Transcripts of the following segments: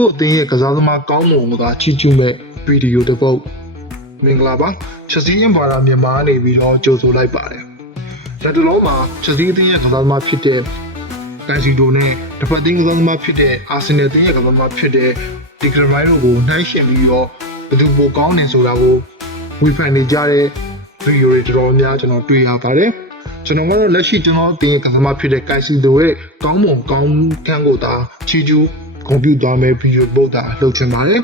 ကို့အသင်းရဲ့ကစားသမားကောင်းမွန်မှုသာချီးကျူးမဲ့ဗီဒီယိုတစ်ပုဒ်မင်္ဂလာပါချက်စီရင်ဘာသာမြန်မာနေပြီးတော့ကြိုဆိုလိုက်ပါတယ်လက်တလုံးမှာချက်စီအသင်းရဲ့ကစားသမားဖြစ်တဲ့ကန်စီဒိုနဲ့တစ်ဖက်သင်းကစားသမားဖြစ်တဲ့အာဆင်နယ်အသင်းရဲ့ကစားသမားဖြစ်တဲ့ဒီဂရမိုင်တို့ကိုနှိုင်းယှဉ်ပြီးတော့ဘယ်သူပိုကောင်းနေဆိုတာကိုဝေဖန်နေကြတဲ့ဗီဒီယိုတွေတော်တော်များကျွန်တော်တွေ့ရပါတယ်ကျွန်တော်ကတော့လက်ရှိကျွန်တော်တင်ကစားသမားဖြစ်တဲ့ကန်စီဒိုရဲ့ကောင်းမွန်ကောင်းကန်းကိုသာချီးကျူး ဂုဏ်ပြုသွားမယ်ဗီဒီယိုပုတ်တာလုပ်ချင်ပါတယ်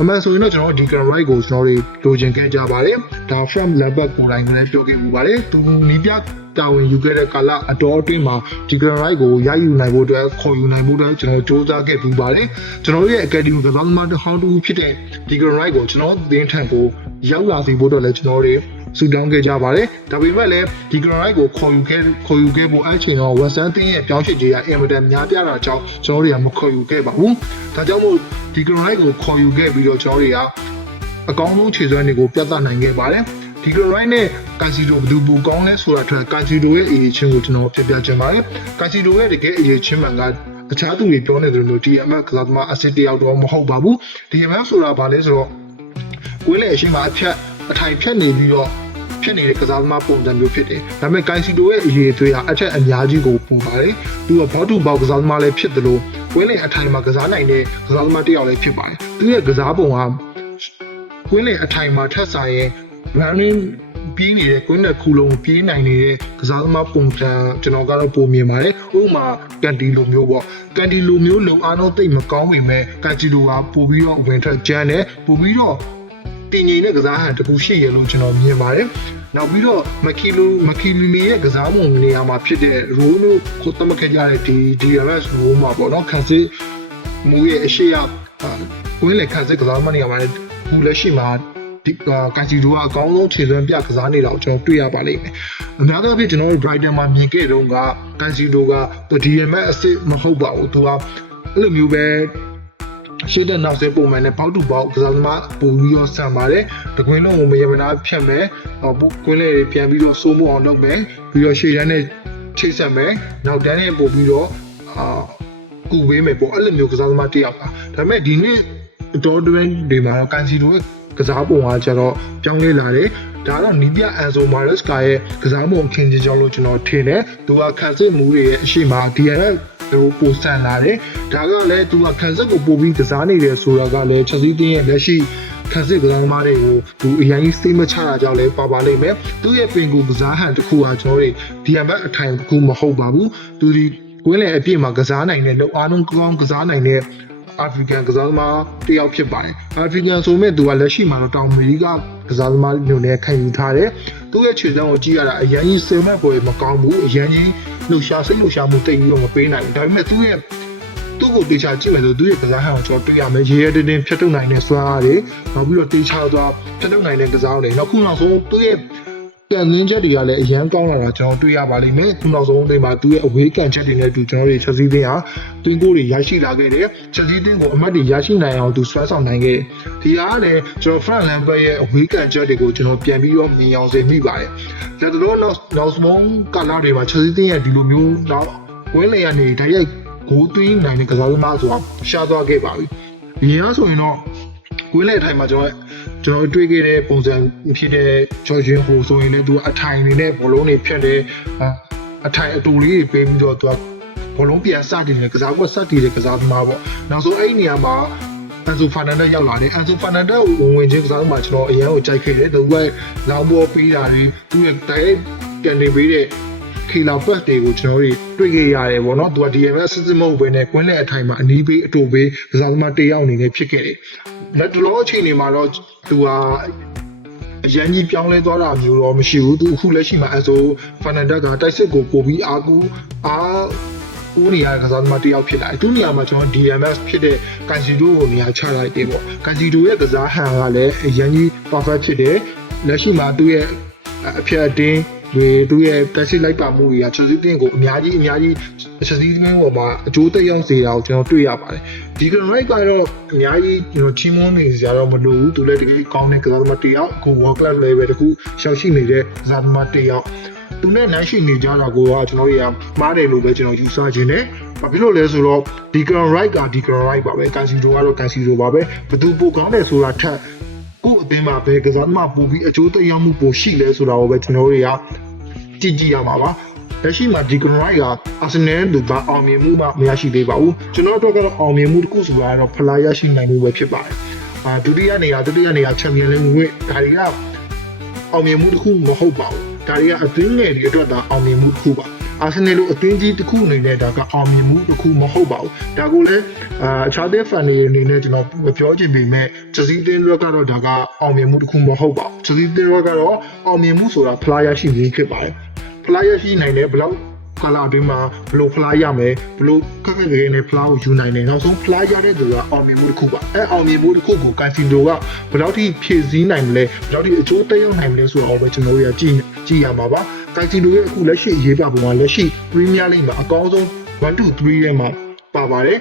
အမှန်ဆိုရင်တော့ကျွန်တော်ဒီ Grand Right ကိုကျွန်တော်တို့လိုချင်ခဲ့ကြပါတယ်ဒါ From Lambert ကိုယ်တိုင်ကလည်းပြောခဲ့မှုပါတယ်သူနီးပြတာဝန်ယူခဲ့တဲ့ကာလအတော်အတွင်းမှာဒီ Grand Right ကိုရယူနိုင်ဖို့အတွက်ခေါ်ယူနိုင်ဖို့အတွက်ကျွန်တော်စူးစမ်းခဲ့ပူပါတယ်ကျွန်တော်ရဲ့ Academy ကစားသမားတစ်ဟောင်းတူဖြစ်တဲ့ဒီ Grand Right ကိုကျွန်တော်သင်ထန်ကိုရောက်လာစေဖို့အတွက်လည်းကျွန်တော်တွေ ဆူတောင်းခဲ့ကြပါတယ်ဒါပေမဲ့လည်းဒီ Grand Right ကိုခေါ်ယူခဲ့ခေါ်ယူခဲ့ဖို့အချိန်တော့ Western တင်းရဲ့ပြောင်းရွှေ့ခြင်းရအင်မတန်များပြားတာကြောင့်ကျွန်တော်တွေကမခေါ်ယူခဲ့ပါဘူးဒါကြောင့်မို့ဒီ Grand Right ကိုခေါ်ယူခဲ့ပြီးတော့ကျွန်တော်တွေကအကောင်းဆုံးခြေစွမ်းတွေကိုပြသနိုင်ခဲ့ပါတယ်ဒီ Grand Right နဲ့ကန်စီဒိုဘယ်သူပူကောင်းလဲဆိုတာအတွက်ကန်စီဒိုရဲ့အရေးချင်းကိုကျွန်တော်ပြပြချင်ပါတယ်ကန်စီဒိုရဲ့တကယ်အရေးချင်းမှန်ကအခြားသူတွေပြောနေတယ်လို့ DMF ကစားသမားအစစ်တယောက်တော့မဟုတ်ပါဘူး DMF ဆိုတာဘာလဲဆိုတော့ကွင်းလေအရှိမအဖြတ်အထိုင်ဖြတ်နေပြီးတော့ ဖြစ်နေတဲ့ကစားသမားပုံစံမျိုးဖြစ်တယ်။ဒါပေမဲ့ကိုင်စီတိုရဲ့အရေးအသွေးဟာအထက်အများကြီးကိုပုံပါတယ်။သူကဘောတူဘောက်ကစားသမားလည်းဖြစ်တယ်လို့ကွင်းလေအထိုင်မှာကစားနိုင်တဲ့ကစားသမားတစ်ယောက်လည်းဖြစ်ပါတယ်။သူရဲ့ကစားပုံကကွင်းလေအထိုင်မှာထက်ဆိုင်ရင် running ပြေးနေတဲ့ကွင်းနဲ့ခူလုံးပြေးနိုင်နေတဲ့ကစားသမားပုံစံကျွန်တော်ကတော့ပုံမြင်ပါတယ်။ဥပမာကန်တီလိုမျိုးပေါ့။ကန်တီလိုမျိုးလုံအားတော့တိတ်မကောင်းပေမဲ့ကန်တီလိုကပို့ပြီးတော့ဝင်ထွက်ကြမ်းတယ်ပို့ပြီးတော့ တင်ငိမ့်တဲ့ကစားဟန်တခုရှိရလို့ကျွန်တော်မြင်ပါတယ်။နောက်ပြီးတော့မကီလိုမကီလီလီရဲ့ကစားပုံနေရာမှာဖြစ်တဲ့ရိုးမျိုးကိုတမခကြတဲ့ဒီ DRS ရိုးမှာပေါ့နော်ခန်းစစ်မူရဲ့အရှိရကွင်းလေခန်းစစ်ကစားမနေရာမှာဘူးလက်ရှိမှာဒီကန်စီဒိုကအကောင်းဆုံးခြေစွမ်းပြကစားနေတာကိုကျွန်တော်တွေ့ရပါလိမ့်မယ်။အများအားဖြင့်ကျွန်တော်တို့ Brighton မှာမြင်ခဲ့တုန်းကကန်စီဒိုက DMS အစ်စ်မဟုတ်ပါဘူး။သူကအဲ့လိုမျိုးပဲ ရှေ့တဲ့နောက်ဆက်ပုံမှန်နဲ့ပေါက်တူပေါက်ကစားသမားပုံပြီးတော့ဆန်ပါတယ်။တကွင်းလုံးကိုမယမနာဖြတ်မယ်။ဟောကွင်းလေးတွေပြန်ပြီးတော့စိုးမိုးအောင်လုပ်မယ်။ပြီးတော့ရှေ့တန်းနဲ့ချိတ်ဆက်မယ်။နောက်တန်းနဲ့ပို့ပြီးတော့အာကူပေးမယ်ပေါ့အဲ့လိုမျိုးကစားသမားတစ်ယောက်ပါ။ဒါပေမဲ့ဒီနေ့အတော်တွင်းတွေမှာတော့ကန်စီဒိုရဲ့ကစားပုံကကျတော့ပြောင်းလဲလာတယ်ဒါတော့နီးပြအန်ဆိုမာရက်စ်ကာရဲ့ကစားပုံခင်ချင်းကြောင့်လို့ကျွန်တော်ထင်တယ်သူကခံစစ်မှုတွေရဲ့အရှိမ DNF ဟိုပိုဆန်လာတယ်ဒါကလည်းသူကခံစစ်ကိုပို့ပြီးကစားနေတယ်ဆိုတာကလည်းချက်စီးတင်းရဲ့လက်ရှိခံစစ်ကစားသမားတွေကိုသူအရင်ကြီးစိတ်မချတာကြောင့်လည်းပါပါလိမ့်မယ်သူရဲ့ပင်ကိုကစားဟန်တစ်ခုဟာကျွန်တော်တို့ DNF အထိုင်တစ်ခုမဟုတ်ပါဘူးသူဒီကွင်းလေအပြည့်မှာကစားနိုင်တဲ့လောက်အားလုံးကောင်းကစားနိုင်တဲ့အာဖရိကန်ကစားသမားတယောက်ဖြစ်ပါတယ်။အာဖရိကန်ဆိုမဲ့သူကလက်ရှိမှာတော့တောင်အမေရိကကစားသမားမျိုးနဲ့ခံယူထားတယ်။ သူ့ရဲ့ခြေစမ်းကိုကြည့်ရတာအရင်ကြီးစင်မဲ့ပွဲမကောင်းဘူး။အရင်ကြီးလှူရှားစိတ်လှူရှားမှုတိတ်ပြီးတော့မပေးနိုင်ဘူး။ဒါပေမဲ့သူ့ရဲ့သူ့ကိုတေချာကြည့်မယ်ဆိုသူ့ရဲ့ကစားဟန်ကိုကျွန်တော်တွေ့ရမယ်။ရေရဲတင်းတင်းဖြတ်ထုတ်နိုင်တဲ့စွမ်းအားတွေနောက်ပြီးတော့တေချာသွားဖြတ်ထုတ်နိုင်တဲ့ကစားတွေနောက်ခုနောက်ဆုံးသူ့ရဲ့ ကန်လင်းချက်တွေကလည်းအရန်ကောင်းလာတာကျွန်တော်တွေ့ရပါလိမ့်မယ်။ခုနောက်ဆုံးအချိန်မှာသူ့ရဲ့အဝေးကန်ချက်တွေနဲ့အတူကျွန်တော်တို့ချက်စည်းသင်းဟာတွင်းကိုတွေရရှိလာခဲ့တယ်။ချက်စည်းသင်းကိုအမတ်တွေရရှိနိုင်အောင်သူဆွဲဆောင်နိုင်ခဲ့တယ်။ဒီဟာကလည်းကျွန်တော် Frank Lampard ရဲ့အဝေးကန်ချက်တွေကိုကျွန်တော်ပြန်ပြီးတော့မြင်အောင်စေမိပါတယ်။လက်တော်နောက်နောက်ဆုံးကာလတွေမှာချက်စည်းသင်းရဲ့ဒီလိုမျိုးတော့ဝင်းလေရနေတိုက်ရိုက်ဂိုးသွင်းနိုင်တဲ့ကစားသမားဆိုတာရှားသွားခဲ့ပါပြီ။ဒီရဆိုရင်တော့ဝင်းလေထိုင်မှာကျွန်တော် ကျွန်တော်တွေ့ခဲ့တဲ့ပုံစံဖြစ်တဲ့ဂျော်ဂျင်ဟိုဆိုရင်လည်းသူအထိုင်နေနဲ့ဘောလုံးတွေဖြတ်တယ်အထိုင်အတူလေးတွေပေးပြီးတော့သူကဘောလုံးပြန်စတင်တယ်ကစားကွက်စတင်တယ်ကစားသမားပေါ့နောက်ဆုံးအဲ့ဒီနေရာမှာအန်ဆိုဖာနန်ဒက်ရောက်လာတယ်အန်ဆိုဖာနန်ဒက်ကိုဝင်ချင်းကစားသမားကျွန်တော်အရင်ကိုကြိုက်ခဲ့တယ်သူကလောင်းဘောပေးတာတွေသူရဲ့တိုက်ပြန်နေပေးတဲ့ ခေလာပတ်တွေကိုကျွန်တော်တို့တွေ့ခဲ့ရတယ်ပေါ့နော်သူက DMS စစ်စစ်မဟုတ်ဘဲနဲ့ကွင်းလက်အထိုင်မှာအနီးပေးအတူပေးကစားသမားတယောက်အနေနဲ့ဖြစ်ခဲ့တယ်လက်တလောအချိန်တွေမှာတော့သူကအရန်ကြီးပြောင်းလဲသွားတာမျိုးတော့မရှိဘူးသူအခုလက်ရှိမှာအဆိုဖာနန်ဒက်ကတိုက်စစ်ကိုပို့ပြီးအာကူအာဦးနေရကစားသမားတယောက်ဖြစ်လာတယ်သူနေရာမှာကျွန်တော် DMS ဖြစ်တဲ့ကန်စီဒိုကိုနေရာချလိုက်တယ်ပေါ့ကန်စီဒိုရဲ့ကစားဟန်ကလည်းအရန်ကြီး perfect ဖြစ်တယ်လက်ရှိမှာသူ့ရဲ့အဖြတ်အတင်း ဒီသူ့ရဲ့တက်စီလိုက်ပါမှုတွေကချက်စီတင်းကိုအများကြီးအများကြီးချက်စီတင်းပေါ်မှာအကျိုးသက်ရောက်စေတာကိုကျွန်တော်တွေ့ရပါတယ်ဒီ right ကတော့အများကြီးကျွန်တော်ချီးမွမ်းနေစရာတော့မလိုဘူးသူလည်းတကယ်ကောင်းတဲ့ကစားသမားတစ်ယောက်အခု world class level တခုရှောက်ရှိနေတဲ့ကစားသမားတစ်ယောက်ဒသူနဲ့နိုင်ရှိနေကြတာကိုကကျွန်တော်တို့ကမားတယ်လို့ပဲကျွန်တော်ယူဆခြင်းတယ်ဘာဖြစ်လို့လဲဆိုတော့ဒီ ground right ကဒီ ground right ပါပဲကန်စီတိုကတော့ကန်စီတိုပါပဲဘယ်သူပိုကောင်းတယ်ဆိုတာထက်ကို့အသင်းမှာဘယ်ကစားသမားပိုပြီးအကျိုးသက်ရောက်မှုပိုရှိလဲဆိုတာကိုပဲကျွန်တော်တို့တွေက ကြည့်ကြည့်ရမှာပါလက်ရှိမှာဒီ ground right ကအာဆင်နယ်လူပါအောင်မြင်မှုမှမရရှိသေးပါဘူးကျွန်တော်တို့ကတော့အောင်မြင်မှုတစ်ခုဆိုတာကတော့ဖလားရရှိနိုင်မှုပဲဖြစ်ပါတယ်အာဒုတိယနေရာဒုတိယနေရာချန်ပီယံလိဂ်ဝင်ဒါတွေကအောင်မြင်မှုတစ်ခုမဟုတ်ပါဘူးဒါတွေကအသင်းငယ်တွေအတွက်သာအောင်မြင်မှုတစ်ခုပါအာဆင်နယ်လိုအသင်းကြီးတစ်ခုအနေနဲ့ဒါကအောင်မြင်မှုတစ်ခုမဟုတ်ပါဘူးဒါကိုလည်းအာအခြားတဲ့ဖန်တွေအနေနဲ့ကျွန်တော်ပြောချင်ပေမဲ့ချက်စီတင်းရက်ကတော့ဒါကအောင်မြင်မှုတစ်ခုမဟုတ်ပါဘူးချက်စီတင်းရက်ကတော့အောင်မြင်မှုဆိုတာဖလားရရှိရေးဖြစ်ပါတယ် ဖလားရရှိနိုင်တဲ့ဘလောက်ကာလာအတွင်းမှာဘလို့ဖလားရမယ်ဘလို့ခက်ခက်ခဲခဲနဲ့ဖလားကိုယူနိုင်တယ်နောက်ဆုံးဖလားရတဲ့သူကအောင်မြင်မှုတစ်ခုပါအဲအောင်မြင်မှုတစ်ခုကိုကန်စီတိုကဘယ်လောက်ထိဖြည့်ဆည်းနိုင်မလဲဘယ်လောက်ထိအကျိုးသက်ရောက်နိုင်မလဲဆိုတော့ပဲကျွန်တော်တို့ရကြည့်ကြည့်ရမှာပါကန်စီတိုရဲ့အခုလက်ရှိရေးပြပုံကလက်ရှိ Premier League မှာအကောင်းဆုံး1 2 3ရဲ့မှာပါပါတယ်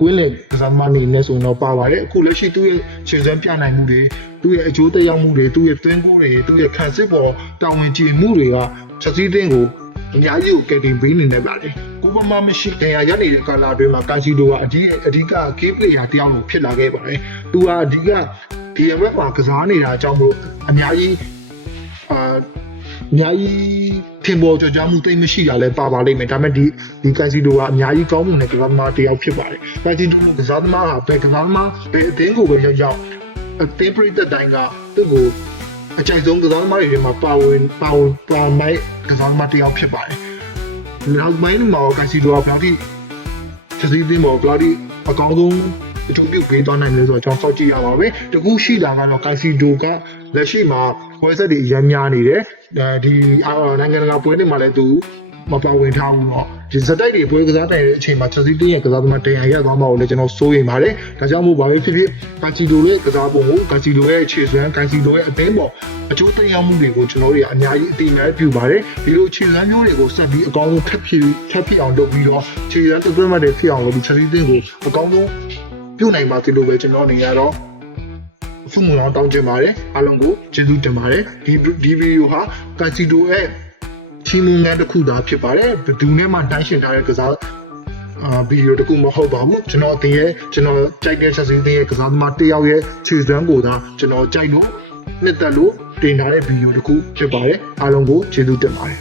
ကွင်းလေကစားသမားနေနဲ့ဆိုရင်တော့ပါပါတယ်အခုလက်ရှိသူ့ရဲ့ခြေစွမ်းပြနိုင်မှုတွေသူ့ရဲ့အကျိုးသက်ရောက်မှုတွေသူ့ရဲ့သွင်းကိုတွေသူ့ရဲ့ခံစစ်ပေါ်တာဝန်ကျေမှုတွေကချက်စီးတင်းကိုအများကြီးကိုကယ်တင်ပေးနေနေပါတယ်ကိုပမာမရှိတရားရနေတဲ့ကာလာအတွင်းမှာကန်စီတိုကအဓိအဓိက key player တယောက်လိုဖြစ်လာခဲ့ပါတယ်သူကအဓိကဒီရက်မှာကစားနေတာအကြောင်းမို့အများကြီးအာ အများကြီးထင်ပေါ်ကြကြမှုတိတ်မရှိတာလည်းပါပါလိမ့်မယ်ဒါပေမဲ့ဒီဒီကန်စီတိုကအများကြီးကောင်းမှုနဲ့ကစားသမားတယောက်ဖြစ်ပါတယ်ကန်စီတိုကစားသမားဟာဘယ်ကစားသမားဘယ်အသင်းကိုပဲရောက်ရောက်အသင်းပရိသတ်တိုင်းကသူ့ကိုအကြိုက်ဆုံးကစားသမားတွေထဲမှာပါဝင်ပါဝင်ပါမိုက်ကစားသမားတယောက်ဖြစ်ပါတယ်နောက်ပိုင်းမှာကန်စီတိုကဘယ်လောက်ထိချက်စီးသင်းပေါ်ဘယ်လောက်ထိအကောင်းဆုံးအထူးပြုပေးသွားနိုင်လဲဆိုတော့ကျွန်တော်စောင့်ကြည့်ရပါမယ်။တကူရှိတာကတော့ကန်စီတိုကလက်ရှိမှာ ပွဲဆက်တွေအများများနေတယ်။အဲဒီနိုင်ငံတကာပွဲတွေမှာလည်းသူမပါဝင်ထားဘူးတော့ဒီစတိုက်တွေပွဲကစားနိုင်တဲ့အချိန်မှာချက်စီးတင်းရဲ့ကစားသမားတန်ရရသွားမှာကိုလည်းကျွန်တော်စိုးရိမ်ပါတယ်။ဒါကြောင့်မို့ပါပဲဖြစ်ဖြစ်ကန်စီတိုရဲ့ကစားပုံကိုကန်စီတိုရဲ့ခြေစွမ်းကန်စီတိုရဲ့အသင်းပေါ်အကျိုးသက်ရောက်မှုတွေကိုကျွန်တော်တို့ကအများကြီးအတိအမဲ့ပြုပါတယ်။ဒီလိုခြေစွမ်းမျိုးတွေကိုဆက်ပြီးအကောင်းဆုံးထပ်ဖြစ်ထပ်ဖြစ်အောင်လုပ်ပြီးတော့ခြေစွမ်းတစ်သွင်းမှတ်တွေဖြစ်အောင်လုပ်ပြီးချက်စီးတင်းကိုအကောင်းဆုံးပြုနိုင်ပါသလိုပဲကျွန်တော်အနေနဲ့တော့ ဖုန်းမလောင်းတောင်းချင်ပါတယ်အားလုံးကိုကျေးဇူးတင်ပါတယ်ဒီဒီဗီဒီယိုဟာကန်စီတိုရဲ့ချီးမွမ်းတဲ့တစ်ခုသာဖြစ်ပါတယ်ဘယ်သူနဲ့မှတိုင်းရှင်ထားတဲ့ကစားအာဗီဒီယိုတစ်ခုမဟုတ်ပါဘူးကျွန်တော်တင်ရဲ့ကျွန်တော်ကြိုက်တဲ့ဆက်စင်းတင်ရဲ့ကစားသမားတစ်ယောက်ရဲ့ခြေစွမ်းကိုသာကျွန်တော်ကြိုက်လို့နှစ်သက်လို့တင်ထားတဲ့ဗီဒီယိုတစ်ခုဖြစ်ပါတယ်အားလုံးကိုကျေးဇူးတင်ပါတယ်